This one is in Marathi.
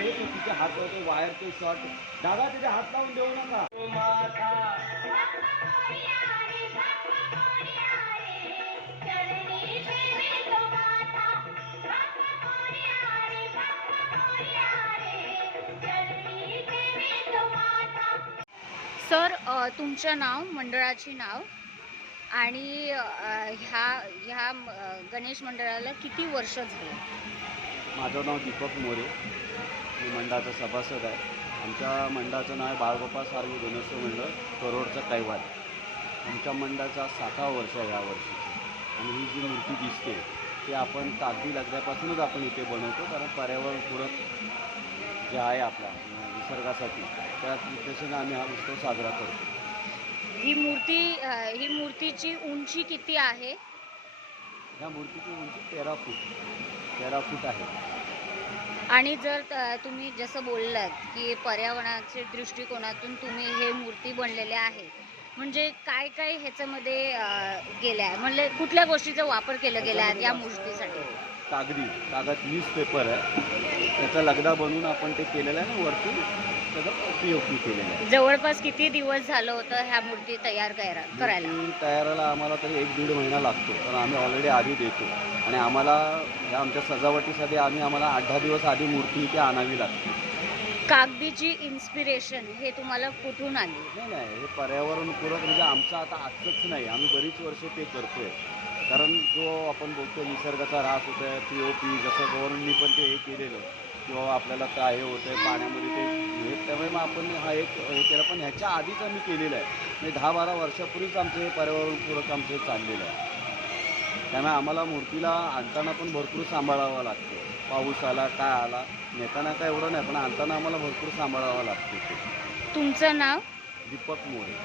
हात होते शॉट दादा तिथे हात लावून देऊ नका. सर तुमचं नाव मंडळाचे नाव? आणि ह्या ह्या गणेश मंडळाला किती वर्ष झाली? माझं नाव दीपक मोरे. मी मंडळाचा सभासद आहे. आमच्या मंडळाचं नाव आहे बाळगोपाळ सारंगी गणेशोत्सव मंडळ करोडचं कैवार आमच्या मंडळाचा साठावा वर्ष आहे या वर्षीची. आणि ही जी मूर्ती दिसते ती आपण कागदी लागल्यापासूनच आपण इथे बनवतो कारण पर्यावरणपूरक जे आहे आपला निसर्गासाठी त्या उद्देशाने आम्ही हा उत्सव साजरा करतो. ही मूर्ती ही मूर्तीची उंची किती आहे? ह्या मूर्तीची उंची तेरा फूट. तेरा फूट आहे. आणि जर तुम्ही जसं बोललात की पर्यावरणाच्या दृष्टिकोनातून तुम्ही हे मूर्ती बनलेले आहे म्हणजे काय काय ह्याच्यामध्ये अ, गेल्या? आहे म्हणजे कुठल्या गोष्टीचा वापर केला गेला आहे या मूर्तीसाठी? कागदी कागद न्यूज पेपर आहे. त्याचा लगदा बनवून आपण ते केलेलं आहे ना वरती त्याचा पी ओ पी केलेलं आहे. जवळपास किती दिवस झालं होतं ह्या मूर्ती तयार करा करायला? मूर्ती तयाराला आम्हाला तरी एक दीड महिना लागतो कारण आम्ही ऑलरेडी आधी देतो. आणि आम्हाला ह्या आमच्या सजावटीसाठी आम्ही आम्हाला आठ दहा दिवस आधी मूर्ती इथे आणावी लागते. कागदीची इन्स्पिरेशन हे तुम्हाला कुठून आली? नाही नाही हे पर्यावरणपूरक म्हणजे आमचं आता आजचंच नाही आम्ही बरीच वर्ष ते करतोय. कारण जो आपण बोलतो निसर्गाचा ऱ्हास होत आहे पी ओ पी जसं गव्हर्नमेंटनी पण ते हे केलेलं. किंवा आपल्याला काय हे होतं आहे पाण्यामध्ये ते हे त्यामुळे मग आपण हा एक हे केलं. पण ह्याच्या आधीच आम्ही केलेलं आहे. म्हणजे दहा बारा वर्षापूर्वीच आमचं हे पर्यावरणपूरक आमचं हे चाललेलं आहे. त्यामुळे आम्हाला मूर्तीला आणताना पण भरपूर सांभाळावं लागते. पाऊस आला काय आला नेताना काय एवढं नाही पण आणताना आम्हाला भरपूर सांभाळावं लागते तुमचं नाव? दीपक मोरे.